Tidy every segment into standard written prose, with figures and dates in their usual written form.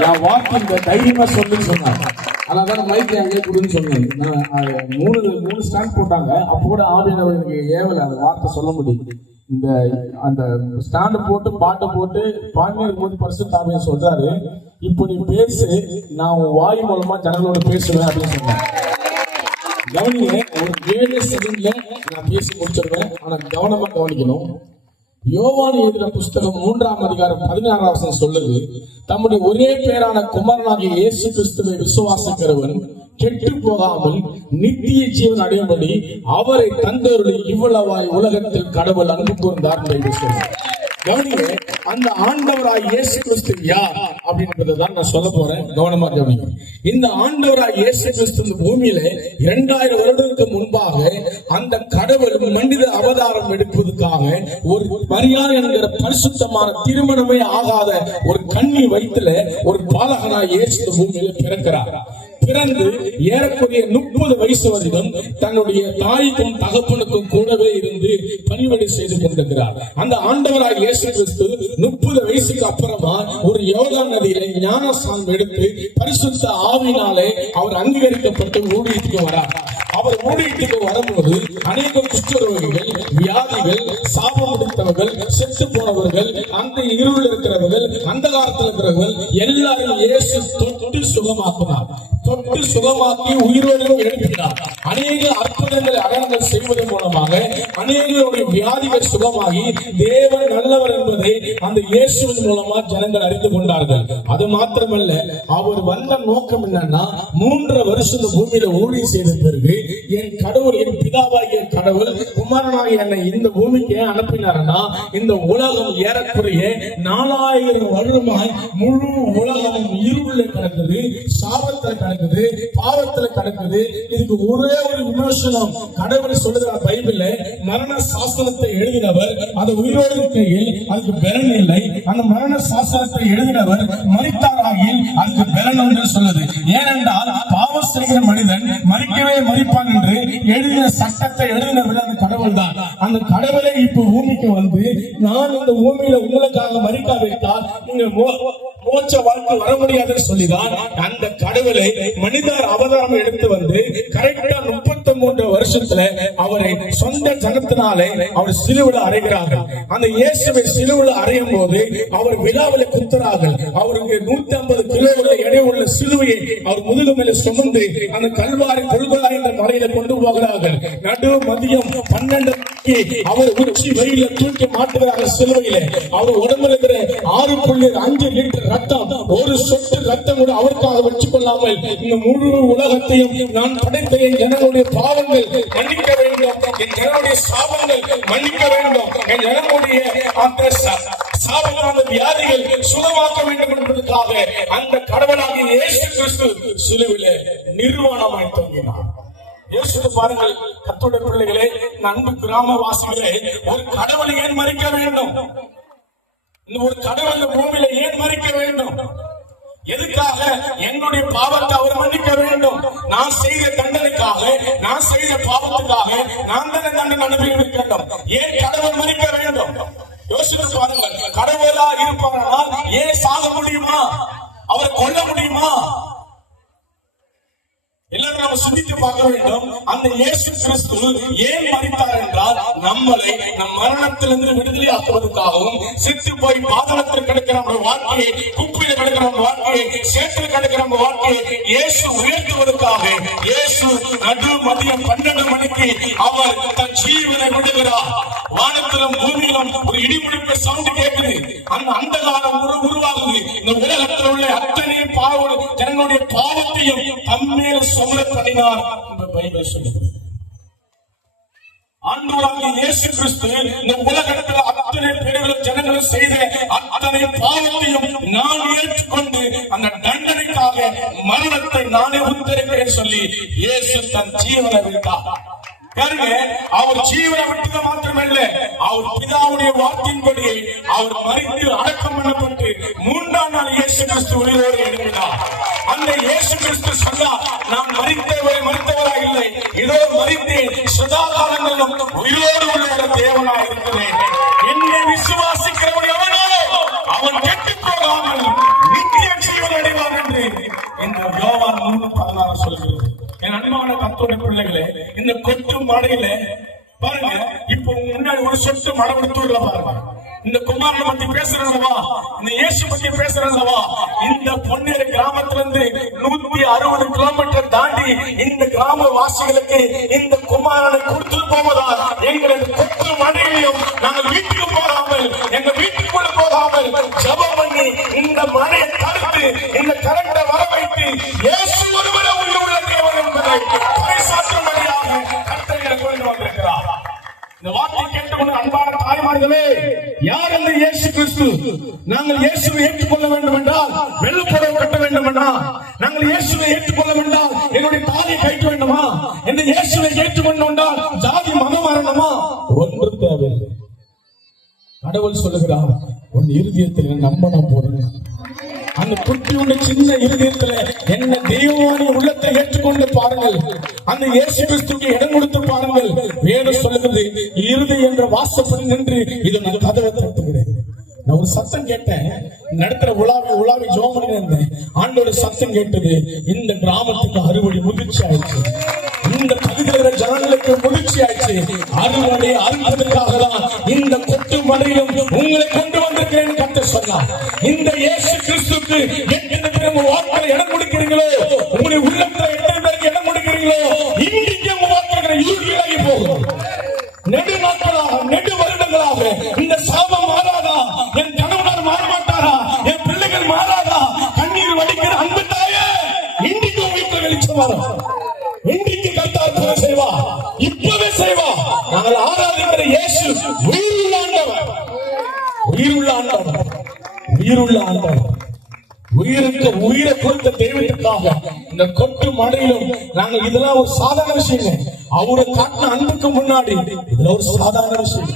என் வார்த்தை தைரியமா சொல்லுன்னு சொன்னாங்க. அதான் மைக் அங்கே கொடுன்னு சொன்னேன். மூணு ஸ்டாண்ட் போட்டாங்க. அப்போ கூட ஆவியானவர் எனக்கு ஏவல அந்த வார்த்தை சொல்ல முடியும். இந்த அந்த ஸ்டாண்டு போட்டு பாட்டை போட்டு பாண்டியர் போது பரிசுத்த ஆவியானவர் சொல்றாரு, இப்போ நீ பேசு, நான் உன் வாய் மூலமா ஜனங்களோட பேசுவேன் அப்படின்னு சொன்னேன். கவனிங்க, ஒரு 7 செகண்ட்ல நான் பேசி முடிச்சிருவேன். ஆனா கவனமா கவனிக்கணும். யோவான் எழுதின புஸ்தகம் 3ஆம் அதிகாரம் 16ஆம் வசனம் சொல்லுது, தம்முடைய ஒரே பேரான குமாரனாகிய இயேசு கிறிஸ்துவை விசுவாசிக்கிறவன் கெட்டு போகாமல் நித்திய ஜீவன் அடையும்படி அவரை தந்தருளி இவ்வளவாய் உலகத்தில் கடவுள் அன்பு கூர்ந்தார் என்று சொல்றார். கவனிங்க, அந்த ஆண்டவராய் இயேசு கிறிஸ்து யார் அப்படின்றதான் நான் சொல்ல போறேன். கவனமா கவனிங்க. இந்த ஆண்டவராய் இயேசு கிறிஸ்து இந்த பூமியில 2000 வருடங்களுக்கு முன்பாக அந்த கடவுள் மனித அவதாரம் எடுப்பதற்காக ஒரு மரியாதை என்கிற பரிசுத்தமான திருமணமே ஆகாத ஒரு கன்னி வயிற்றுல ஒரு பாலகனாய் இயேசு பூமியில பிறக்கிறார். பிறந்து ஏறக்குறைய 30 வயசு வரைக்கும் தன்னுடைய தாய்க்கும் தகப்பனுக்கும் கூடவே இருந்து பணிவிடை செய்து கொண்டிருக்கிறார். அந்த ஆண்டவராய் இயேசு கிறிஸ்து 30 வயசுக்கு அப்புறமா ஒரு யோர்தான் நதியில ஞானஸ்நானம் எடுத்து பரிசுத்த ஆவினாலே அவர் அங்கீகரிக்கப்பட்டு ஊழியத்துக்கு வரார். அவர் ஊழியத்துக்கு வரும்போது அநேக குஷ்டரோகிகள், வியாதிகள், சாபம் முடித்தவர்கள், செத்து போனவர்கள், அந்த இருள் இருக்கிறவர்கள், அந்த காலத்தில் இருக்கிறவர்கள் எல்லாரும் இயேசு தொட்டு சுகமாக்கினார். தொட்டு சுகமாக்கி உயிரோடு எழுப்பினார். அநேக அற்புதங்களை அடங்கல் செய்வதன் மூலமாக அநேகருடைய வியாதிகள் சுகமாகி தேவன் நல்லவர் என்பதை அந்த இயேசுவின் மூலமா ஜனங்கள் அறிந்து கொண்டார்கள். அது மாத்திரமல்ல, அவர் வந்த நோக்கம் என்னன்னா, 3 வருஷம் பூமியில ஊழியம் செய்த பிறகு என் கடவுள், என் பிதாவாகிய கடவுள் குமாரனாக என்னை இந்த பூமிக்கு அனுப்பினார்னா, இந்த உலகம் ஏறக்குறைய 4000 வருடமாய் முழு உலகமும் இருள கிடக்குது, சாபத்துல கிடக்குது, பாவத்துல கிடக்குது. இதுக்கு ஒரே ஒரு விமர்சனம். கடவுள் சொல்லுகிறார் பைபிள்ல, மரண சாசனத்தை எழுதினவர் அது உயிரோடு இருக்கையில் அதுக்கு பலன் இல்லை, அந்த மரண சாசனத்தை எழுதினவர் மரித்தாராகில் அதுக்கு பலன் என்று சொல்லுது. ஏனென்றால் பாவம் செய்கிற மனிதன் மறிக்கவே மறிப்பான் என்று எழுதின சட்டத்தை எழுதினவர் அந்த கடவுள் தான். அந்த கடவுளை இப்ப பூமிக்கு வந்து, நான் இந்த பூமியில உங்களுக்காக மறிக்காவிட்டால் நீங்க மோட்ச வாழ்க்கை வர முடியாதுன்னு சொல்லிதான் அந்த கடவுளை மனிதர் அவதாரம் எடுத்து வந்து கரெக்டா 33 வருஷத்துல அவரை சொந்த ஜனத்தினாலே அவர் சிலுவையில் அறைகிறார்கள். அந்த இயேசுவை சிலுவையில் அறையும் போது அவர் விழாவில குத்துறார்கள். அவருக்கு 150 கிலோ எடை உள்ள சிலுவையை அவர் முதுகு மேல சுமந்து அந்த கல்வாரி கொள்கொலா என்ற மலையில கொண்டு போகிறார்கள். நடு மதியம் 12 மணிக்கு அவர் உச்சி வெயில தூக்கி மாட்டுகிறார்கள் சிலுவையில. அவர் உடம்புல இருக்கிற 6.5 லிட்டர் ரத்தம், ஒரு சொட்டு ரத்தம் கூட அவருக்காக வச்சுக் கொள்ளாமல் இந்த முழு உலகத்தையும் நான் படைத்த என் ஜனங்களுடைய பாவங்கள் மன்னிக்க வேண்டும், என் ஜனங்களுடைய சாபங்கள் மன்னிக்க வேண்டும், என் ஜனங்களுடைய அந்த சாபமான வியாதிகள் சுகமாக்க வேண்டும் என்பதற்காக அந்த கடவுளாகிய இயேசு கிறிஸ்து சிலுவையிலே நிர்வாணமாய் தொங்கினார். யோசித்து பாருங்கள் கர்த்தருடைய பிள்ளைகளே, அன்பு கிராமவாசிகளே, ஒரு கடவுளை ஏன் மறிக்க வேண்டும்? ஒரு கடவுள் பூமியில ஏன் மறிக்க வேண்டும்? எதுக்காக? என்னுடைய பாவத்தை அவர் மன்னிக்க வேண்டும். நான் செய்த தண்டனைக்காக, நான் செய்த பாவத்துக்காக நான் தானே தண்டனை அனுபவிக்க வேண்டும். ஏன் கடவுள் மன்னிக்க வேண்டும்? யோசித்து பாருங்கள். கடவுளா இருப்பாரானால் ஏன் சாக முடியுமா? அவரை கொல்ல முடியுமா? எல்லாரும் நாம சிந்தித்து பார்க்க வேண்டும். அந்த இயேசு கிறிஸ்து ஏன் மரித்தார் என்றால், நம்மளை நம் மரணத்திலிருந்து விடுதலை ஆக்குவதற்காகவும், செத்து போய் பாதாளத்தில் கிடக்கிற நம்ம வாழ்க்கையை, குப்பையில் கிடக்கிற நம்ம வாழ்க்கையை, சேற்றில் கிடக்கிற நம்ம வாழ்க்கையை இயேசு உயர்த்துவதற்காக இயேசு நடு மதியம் 12 மணிக்கு அவர் தன் ஜீவனை விடுகிறார். வானத்திலும் பூமியிலும் ஒரு இடிமுடிப்பு சவுண்ட் கேட்குது. அந்த காலம் உருவாகுது. இந்த உலகத்தில் உள்ள அத்தனை ஜனங்களுடைய பாவத்தையும் தம்மேல் சொல்ல பண்ணினார் என்று பைபிள் சொல்லுகிறது. ஆண்டவராகிய இயேசு கிறிஸ்து இந்த உலகத்தில் அத்தனை பேர்களும் ஜனங்களும் செய்த அத்தனை பாவத்தையும் நான் ஏற்றுக்கொண்டு அந்த தண்டனைக்காக மரணத்தை நானே உத்தரிக்கிறேன் சொல்லி இயேசு தன் ஜீவனை விட்டார். அவர் ஜீவனை விட்டது மாத்திரமல்ல, அவர் பிதாவுடைய வார்த்தையின்படி அவர் மரித்து அடக்கம் பண்ணப்பட்டு 3ஆம் நாள் இயேசு கிறிஸ்து உயிரோடு எழுப்பினார். அந்த இயேசு கிறிஸ்து சொன்னார், நான் மரித்தவராக இல்லை, இதோ மரித்தேன், சதா காலங்களிலும் உயிரோடு உள்ள தேவனாக இருக்கிறேன். என்னை விசுவாசிக்கிறவன் எவனோ அவன் கெட்டுப் போகாமல் நித்திய ஜீவனை கத்தோட பிள்ளைகளே, இந்த கொட்டு மழையில பாருங்க, இப்ப முன்னாடி ஒரு சொட்டு மழை கொடுத்து பாருங்க. இந்த குமாரனை பத்தி பேசுறதுவா, இந்த இயேசு பத்தி பேசுறதுவா, இந்த பொன்னேரி கிராமத்துல இருந்து 160 கிலோமீட்டர் தாண்டி இந்த கிராம வாசிகளுக்கு இந்த குமாரனை கொடுத்து போவதா எங்களது கொட்டு மழையிலும் நாங்கள் வீட்டுக்கு போகாமல், எங்க வீட்டுக்குள்ள போகாமல் ஜெபம் பண்ணி இந்த மழையை தடுத்து இந்த கரண்டை வர வைத்து இயேசு ஒருவரை உள்ள தேவன் என்பதை பறைசாற்றும்படியாக கர்த்தர் கொண்டு வந்திருக்கிறார். இந்த வார்த்தை கேட்டுக்கொண்டு அன்பான தாய்மார்களே, யார் அந்த இயேசு கிறிஸ்து? நாங்கள் இயேசுவை ஏற்றுக்கொள்ள வேண்டும் என்றால் வெள்ளுப்புடவை கட்ட வேண்டும் என்றால், நாங்கள் இயேசுவை ஏற்றுக்கொள்ள வேண்டாம் என்னுடைய தாயை கைட்டு வேண்டுமா? இந்த இயேசுவை ஏற்றுக்கொண்டால் ஜாதி மதம் வரணுமா? ஒன்று தேவை. கடவுள் சொல்லுகிறார், உன் இருதயத்தில் நம்பணும் போதும். அந்த குட்டி உள்ள சின்ன இருதயத்துல என்ன தெய்வமான உள்ளத்தை ஏற்றுக்கொண்டு பாருங்கள். அந்த இயேசு கிறிஸ்துக்கு இடம் கொடுத்து பாருங்கள். வேதம் சொல்லுகிறது, இருதயம் என்ற வாசப்படி நின்று இது நான் கதவை தட்டுகிறேன். நான் ஒரு சத்தம் கேட்டேன், நடத்துற உலாவி ஜோமணி இருந்தேன். ஆண்டோட சத்தம் கேட்டது, இந்த கிராமத்துக்கு அறுவடை முதிர்ச்சி ஆயிடுச்சு, இந்த பகுதியில் ஜனங்களுக்கு முதிர்ச்சி ஆயிடுச்சு. அறுவடை அறுப்பதற்காக தான் இந்த கொட்டு மழையிலும் உங்களை கொண்டு வந்திருக்கிறேன் கர்த்தர் சொன்னார். இந்த இயேசு கிறிஸ்துக்கு எத்தனை பேர் வார்த்தை இடம் கொடுக்கிறீங்களோ, உங்களுடைய உள்ளத்தில் எத்தனை பேருக்கு இடம் கொடுக்கிறீங்களோ, இன்றைக்கு உங்க வார்த்தைகளை யூரியாகி போகும். நெடு நாட்களாக, நெடு வருடங்களாக இந்த சாபம் மாறாதா? என் கணவனார் மாற மாட்டாரா? என் பிள்ளைகள் மாறாதா? கண்ணீர் வடிக்கிற அன்பு தாயே, இன்றைக்கு உங்க வீட்டில் வெளிச்சம் வரும். இன்றைக்கு கர்த்தர் துணை செய்வா, இப்பவே செய்வா. நாங்கள் ஆராதிக்கிற இயேசு உயிருள்ள ஆண்டவர், உயிருள்ள ஆண்டவர், உயிருள்ள ஆண்டவர். உயிருக்கு உயிரை கொடுத்த தெய்வத்துக்காக இந்த கொட்டு மழையிலும் நாங்கள் இதெல்லாம் ஒரு சாதாரண விஷயம். அவரை காட்டின அன்புக்கு முன்னாடி இதுல ஒரு சாதாரண விஷயம்.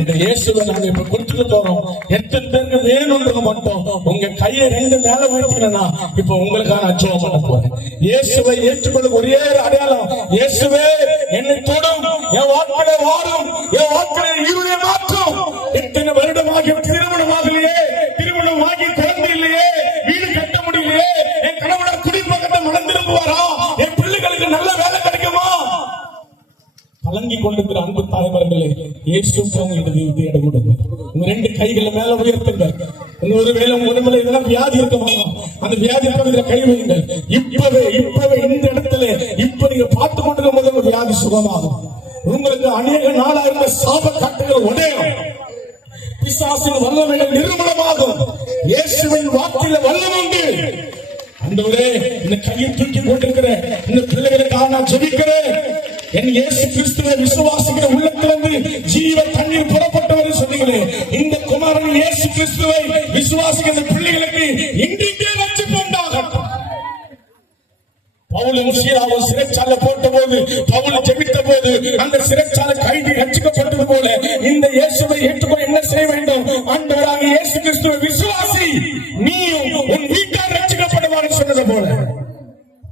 இந்த இயேசுவை நாங்க இப்ப கொடுத்துட்டு போறோம். எத்தனை பேருக்கு வேணும்ன்றது மட்டும் உங்க கையை 2 மேல வைத்தீங்கன்னா இப்ப உங்களுக்காக நான் ஜெபம் பண்ண போறேன். இயேசுவை ஏற்றுக்கொள்ள ஒரே ஒரு அடையாளம், இயேசுவே என்னை தொடும், என் வாழ்க்கையை வாரும், என் வாழ்க்கையை இருளை மாற்றும். எத்தனை வருடமாகி திருமணமாகலையே, திருமணமாகி குழந்தை இல்லையே, வீடு கட்ட முடியலையே, என் கணவன் குடிப்பக்கத்தை மணந்திருக்குவாரா, என் பிள்ளைகளுக்கு நல்ல வேலை கிடைக்குமா? கலங்கி கொண்டிருக்கிற அன்பு தாய்மார்களே, இயேசு இது இடம் கொடுங்க. உங்க 2 கைகளை மேல உயர்த்துங்க. ஒருவேளை உங்க உடம்புல இதெல்லாம் வியாதி இருக்குமா, அந்த வியாதி பகுதியில கை வையுங்கள். இப்பவே இந்த இடத்துல இப்ப நீங்க பார்த்து கொண்டிருக்கும் போது ஒரு வியாதி சுகமாகும். உங்களுக்கு அநேக நாளா இருந்த சாப கட்டுகள் உடையும், பிசாசின் வல்லமைகள் நிர்மூலமாகும். இயேசுவின் வாக்கில வல்லமை உண்டு. ஆண்டவரே, இந்த கையை தூக்கி போட்டிருக்கிற இந்த பிள்ளைகளுக்காக நான் ஜெபிக்கிறேன். என் இயேசு கிறிஸ்துவை விசுவாசிக்கிற உள்ளத்திலிருந்து ஜீவ தண்ணீர் புறப்பட்டவர் சொன்னீங்களே, இந்த குமாரன் இயேசு கிறிஸ்துவை விசுவாசிக்கிற பிள்ளைகளுக்கு இன்றைக்கே ரட்சிப்பு உண்டாகட்டும். பவுலும் சீலாவும் சிறைச்சாலை போட்ட போது, பவுல் ஜெபித்த போது அந்த சிறைச்சாலை கைதி ரட்சிக்கப்பட்டது போல இந்த இயேசுவை ஏற்றுக்கொள்ள என்ன செய்ய வேண்டும்? ஆண்டவராக இயேசு கிறிஸ்துவை விசுவாசி, நீயும் உன் வீட்டார் ரட்சிக்கப்படுவான்னு சொன்னது போல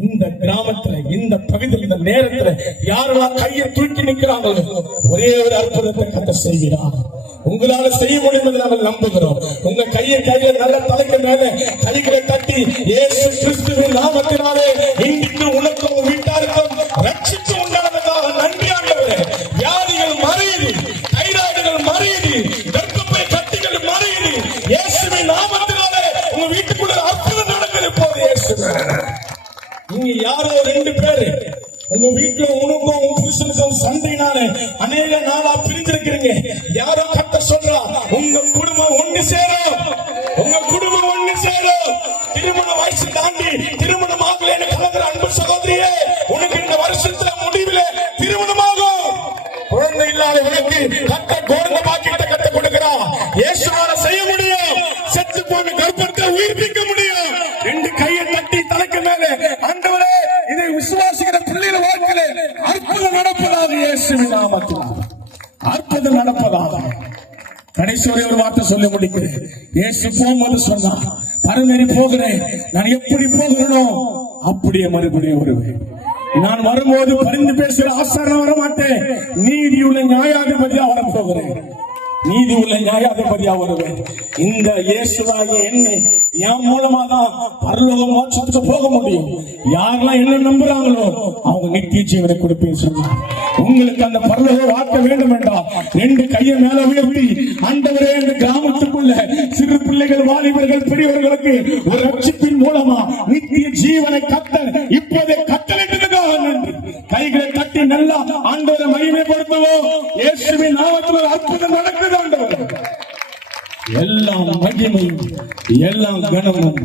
இந்த கிராமத்துல, இந்த பகுதியில், இந்த நேரத்துல யாரெல்லாம் கையை தூக்கி நிற்கிறாங்களோ ஒரே ஒரு அற்புதத்தை கர்த்தர் செய்கிறார். உங்களால செய்ய முடியும் என்று நாங்கள் நம்புகிறோம். உங்க கையை நல்ல தலைக்கு மேல கைகளை தட்டி இயேசு கிறிஸ்துவின் நாமத்தினாலே இன்றைக்கு உனக்கும் உங்க வீட்டாருக்கும் ரட்சிப்பு உண்டானதாக நன்றி ஆண்டவரே. வியாதிகள் மறையுது, தைராய்டுகள் மறையுது, கர்ப்பப்பை கட்டிகள் மறையுது. இயேசுவின் நாமத்தினாலே உங்க வீட்டுக்குள்ள அற்புதம் நடக்குது போது. இயேசுவே, நீங்க யாரோ 2 பேரு உங்க வீட்டுல உனக்கும் உங்க புருஷனுக்கும் சண்டைனால அநேக நாளா பிரிஞ்சிருக்கிறீங்க. யாரோ கத்த சொல்றா, உங்க குடும்பம் ஒண்ணு சேரும், உங்க குடும்பம் ஒண்ணு சேரும். திருமண வயசு தாண்டி திருமணம் ஆகல கலந்துற அன்பு சகோதரியே, உனக்கு இந்த வருஷத்துல முடிவில் திருமணமாகும். குழந்தை இல்லாத உனக்கு கத்த குழந்தை பாக்கியத்தை கத்த கொடுக்கிறா. இயேசுவால செய்ய முடியும். செத்து போன கர்ப்பத்தை உயிர்ப்பிக்க முடியும். 2 கையை தட்டி தலைக்கு மேல, ஆண்டவரே இதை விசுவாசிக்கிற பிள்ளைகள் வாழ்க்கையில அற்புதம் நடப்பதாக, இயேசுவின் நாமத்தில் அற்புதம் நடப்பதாக. கடைசி ஒரே ஒரு வார்த்தை சொல்ல முடிக்கிறேன். இயேசு போகும்போது சொன்னார், பரமேறி போகிறேன், நான் எப்படி போகிறேனோ அப்படியே மறுபடியும் வருவேன். நான் வரும்போது பரிந்து பேசுகிற ஆசாரம் வர மாட்டேன், நீதியுள்ள நியாயாதிபதியா வரப்போகிறேன். நீதி உள்ள நியாயாதிபதியா வருவேன். இந்த இயேசுவாகிய என்னை என் மூலமா தான் பரலோக மோட்சத்துக்கு போக முடியும். யாரெல்லாம் என்ன நம்புறாங்களோ அவங்க நித்திய ஜீவனை கொடுப்பேன்னு சொன்னார். உங்களுக்கு அந்த பரலோக வாழ்க்கை வேண்டும் என்றால் 2 கையை மேல உயர்த்தி, ஆண்டவரே, இந்த கிராமத்துக்குள்ள சிறு பிள்ளைகள், வாலிபர்கள், பெரியவர்களுக்கு ஒரு ரட்சிப்பின் மூலமா நித்திய ஜீவனை கத்தல் இப்போதே கட்டளையிட்டதுக்காக நன்றி. கைகளை தட்டி நல்லா ஆண்டவரை மகிமைப்படுத்துவோம். இயேசுவின் நாமத்தில் ஒரு அற்புதம் நடக்குது. ஆண்டவர், எல்லாம் மகிமையும் எல்லாம் கனமும்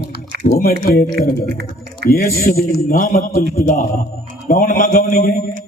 உமக்கே தருகிறது. இயேசுவின் நாமத்தில் பிதா. கவனமா கவனிங்க.